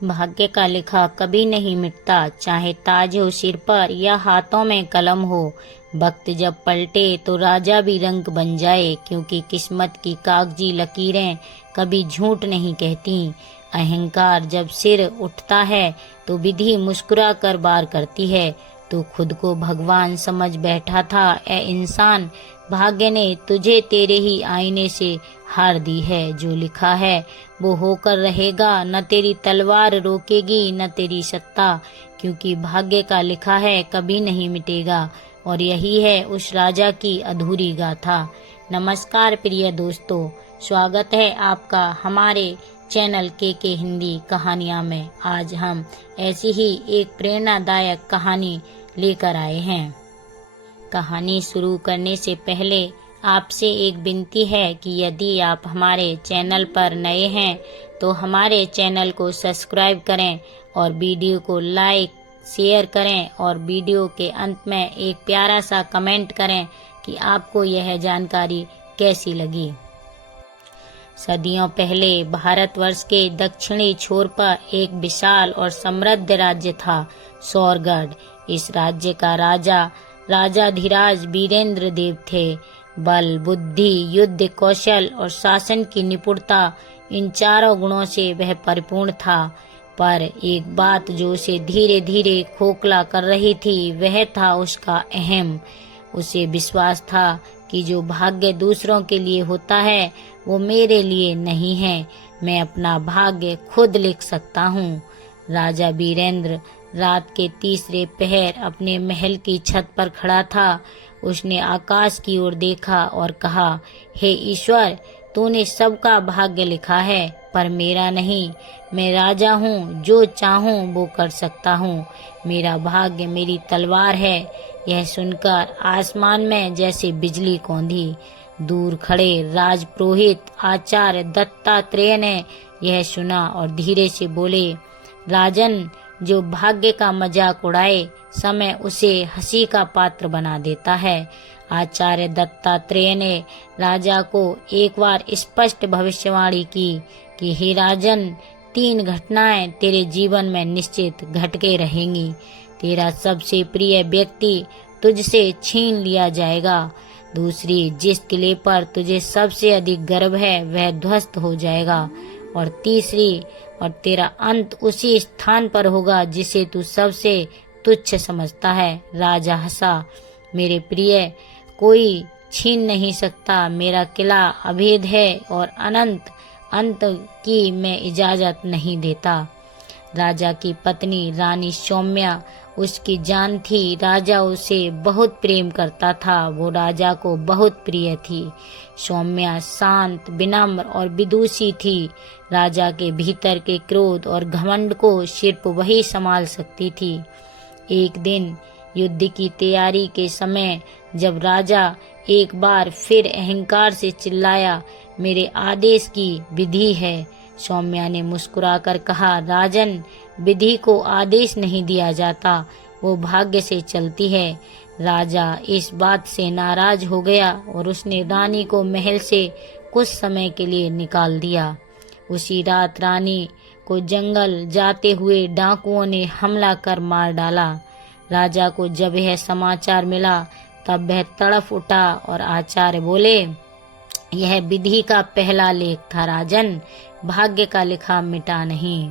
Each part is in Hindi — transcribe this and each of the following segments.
भाग्य का लिखा कभी नहीं मिटता, चाहे ताज हो सिर पर या हाथों में कलम हो। वक्त जब पलटे तो राजा भी रंक बन जाए, क्योंकि किस्मत की कागजी लकीरें कभी झूठ नहीं कहती। अहंकार जब सिर उठता है तो विधि मुस्कुरा कर वार करती है। तू खुद को भगवान समझ बैठा था ए इंसान, भाग्य ने तुझे तेरे ही आईने से हार दी है। जो लिखा है वो होकर रहेगा, न तेरी तलवार रोकेगी न तेरी सत्ता, क्योंकि भाग्य का लिखा है कभी नहीं मिटेगा। और यही है उस राजा की अधूरी गाथा। नमस्कार प्रिय दोस्तों, स्वागत है आपका हमारे चैनल के हिंदी कहानियाँ में। आज हम ऐसी ही एक प्रेरणादायक कहानी लेकर आए हैं। कहानी शुरू करने से पहले आपसे एक विनती है कि यदि आप हमारे चैनल पर नए हैं तो हमारे चैनल को सब्सक्राइब करें और वीडियो को लाइक शेयर करें, और वीडियो के अंत में एक प्यारा सा कमेंट करें कि आपको यह जानकारी कैसी लगी। सदियों पहले भारतवर्ष के दक्षिणी छोर पर एक विशाल और समृद्ध राज्य था, सौरगढ़। इस राज्य का राजाधिराज वीरेंद्र देव थे। बल, बुद्धि, युद्ध कौशल और शासन की निपुणता, इन चारों गुणों से वह परिपूर्ण था। पर एक बात जो उसे धीरे धीरे खोखला कर रही थी, वह था उसका अहम। उसे विश्वास था कि जो भाग्य दूसरों के लिए होता है वो मेरे लिए नहीं है। मैं अपना भाग्य खुद लिख सकता हूँ। राजा वीरेंद्र रात के तीसरे पहर अपने महल की छत पर खड़ा था। उसने आकाश की ओर देखा और कहा, हे ईश्वर, तूने सबका भाग्य लिखा है पर मेरा नहीं। मैं राजा हूँ, जो चाहूँ वो कर सकता हूँ। मेरा भाग्य मेरी तलवार है। यह सुनकर आसमान में जैसे बिजली कौंधी। दूर खड़े राजपुरोहित आचार्य दत्तात्रेय ने यह सुना और धीरे से बोले, राजन, जो भाग्य का मजाक उड़ाए समय उसे हंसी का पात्र बना देता है। आचार्य दत्तात्रेय ने राजा को एक बार स्पष्ट भविष्यवाणी की कि हे राजन, 3 घटनाएं तेरे जीवन में निश्चित घट के रहेंगी। तेरा सबसे प्रिय व्यक्ति तुझसे छीन लिया जाएगा। दूसरी, जिस किले पर तुझे सबसे अधिक गर्व है वह ध्वस्त हो जाएगा। और तीसरी, और तेरा अंत उसी स्थान पर होगा जिसे तू सबसे तुच्छ समझता है। राजा हंसा, मेरे प्रिय, कोई छीन नहीं सकता। मेरा किला अभेद है और अंत की मैं इजाजत नहीं देता। राजा की पत्नी रानी सौम्या उसकी जान थी। राजा उसे बहुत प्रेम करता था। वो राजा को बहुत प्रिय थी। सौम्या शांत, विनम्र और विदुषी थी। राजा के भीतर के क्रोध और घमंड को सिर्फ वही संभाल सकती थी। एक दिन युद्ध की तैयारी के समय जब राजा एक बार फिर अहंकार से चिल्लाया, मेरे आदेश की विधि है। सौम्या ने मुस्कुराकर कहा, राजन, विधि को आदेश नहीं दिया जाता, वो भाग्य से चलती है। राजा इस बात से नाराज हो गया और उसने रानी को महल से कुछ समय के लिए निकाल दिया। उसी रात रानी को जंगल जाते हुए डाकुओं ने हमला कर मार डाला। राजा को जब यह समाचार मिला तब वह तड़फ उठा और आचार्य बोले, यह विधि का पहला लेख था राजन, भाग्य का लिखा मिटा नहीं।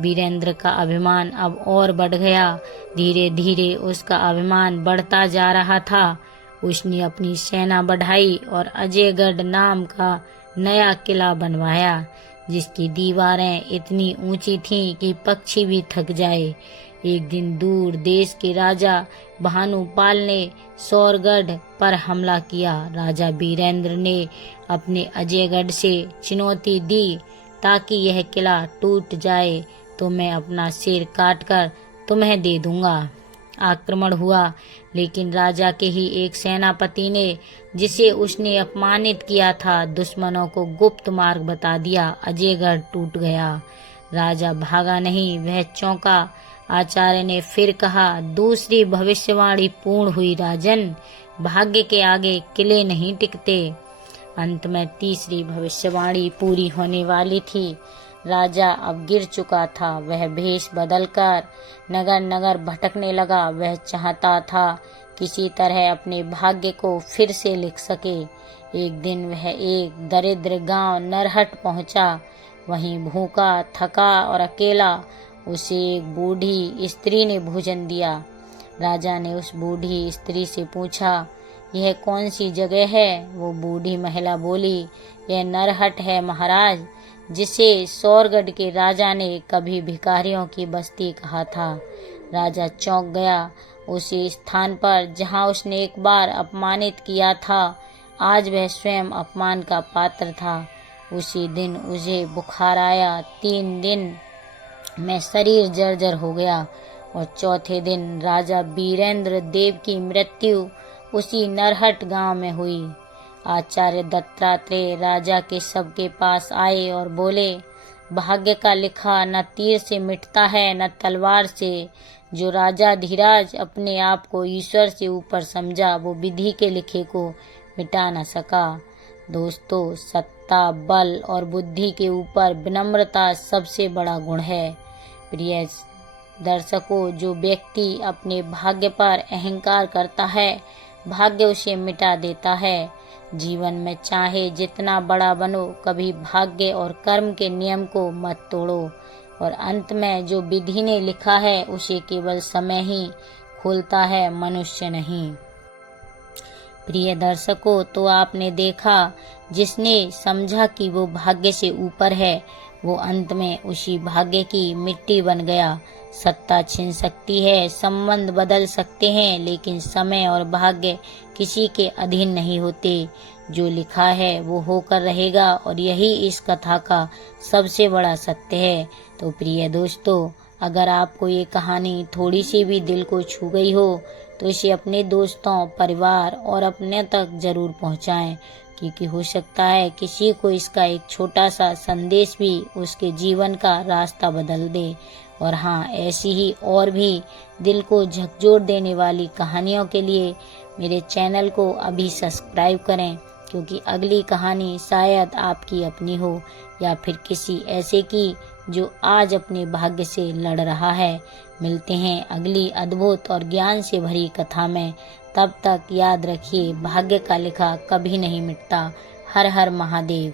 वीरेंद्र का अभिमान अब और बढ़ गया। धीरे धीरे उसका अभिमान बढ़ता जा रहा था। उसने अपनी सेना बढ़ाई और अजयगढ़ नाम का नया किला बनवाया, जिसकी दीवारें इतनी ऊंची थीं कि पक्षी भी थक जाए। एक दिन दूर देश के राजा भानुपाल ने सौरगढ़ पर हमला किया। राजा वीरेंद्र ने अपने अजयगढ़ से चुनौती दी, ताकि यह किला टूट जाए तो मैं अपना सिर काटकर तुम्हें दे दूंगा। आक्रमण हुआ, लेकिन राजा के ही एक सेनापति ने, जिसे उसने अपमानित किया था, दुश्मनों को गुप्त मार्ग बता दिया। अजयगढ़ टूट गया। राजा भागा नहीं, वह चौंका। आचार्य ने फिर कहा, दूसरी भविष्यवाणी पूर्ण हुई राजन, भाग्य के आगे किले नहीं टिकते। अंत में तीसरी भविष्यवाणी पूरी होने वाली थी। राजा अब गिर चुका था। वह भेष बदलकर नगर नगर भटकने लगा। वह चाहता था किसी तरह अपने भाग्य को फिर से लिख सके। एक दिन वह एक दरिद्र गांव नरहट पहुंचा। वहीं भूखा, थका और अकेला उसे एक बूढ़ी स्त्री ने भोजन दिया। राजा ने उस बूढ़ी स्त्री से पूछा, यह कौन सी जगह है? वो बूढ़ी महिला बोली, यह नरहट है महाराज, जिसे सौरगढ़ के राजा ने कभी भिखारियों की बस्ती कहा था। राजा चौंक गया। उसी स्थान पर जहां उसने एक बार अपमानित किया था, आज वह स्वयं अपमान का पात्र था। उसी दिन उसे बुखार आया। 3 दिन में शरीर जर्जर हो गया और चौथे दिन राजा वीरेंद्र देव की मृत्यु उसी नरहट गांव में हुई। आचार्य दत्तात्रेय राजा के शव के पास आए और बोले, भाग्य का लिखा न तीर से मिटता है न तलवार से। जो राजा धीराज अपने आप को ईश्वर से ऊपर समझा, वो विधि के लिखे को मिटा न सका। दोस्तों, सत्ता, बल और बुद्धि के ऊपर विनम्रता सबसे बड़ा गुण है। प्रिय दर्शकों, जो व्यक्ति अपने भाग्य पर अहंकार करता है, भाग्य उसे मिटा देता है। जीवन में चाहे जितना बड़ा बनो, कभी भाग्य और कर्म के नियम को मत तोड़ो। और अंत में जो विधि ने लिखा है उसे केवल समय ही खोलता है, मनुष्य नहीं। प्रिय दर्शकों, तो आपने देखा, जिसने समझा कि वो भाग्य से ऊपर है, वो अंत में उसी भाग्य की मिट्टी बन गया। सत्ता छिन सकती है, संबंध बदल सकते हैं, लेकिन समय और भाग्य किसी के अधीन नहीं होते। जो लिखा है वो होकर रहेगा, और यही इस कथा का सबसे बड़ा सत्य है। तो प्रिय दोस्तों, अगर आपको ये कहानी थोड़ी सी भी दिल को छू गई हो, तो इसे अपने दोस्तों, परिवार और अपने तक जरूर पहुंचाएं, क्योंकि हो सकता है किसी को इसका एक छोटा सा संदेश भी उसके जीवन का रास्ता बदल दे। और हाँ, ऐसी ही और भी दिल को झकझोर देने वाली कहानियों के लिए मेरे चैनल को अभी सब्सक्राइब करें, क्योंकि अगली कहानी शायद आपकी अपनी हो या फिर किसी ऐसे की जो आज अपने भाग्य से लड़ रहा है। मिलते हैं अगली अद्भुत और ज्ञान से भरी कथा में। तब तक याद रखिए, भाग्य का लिखा कभी नहीं मिटता। हर हर महादेव।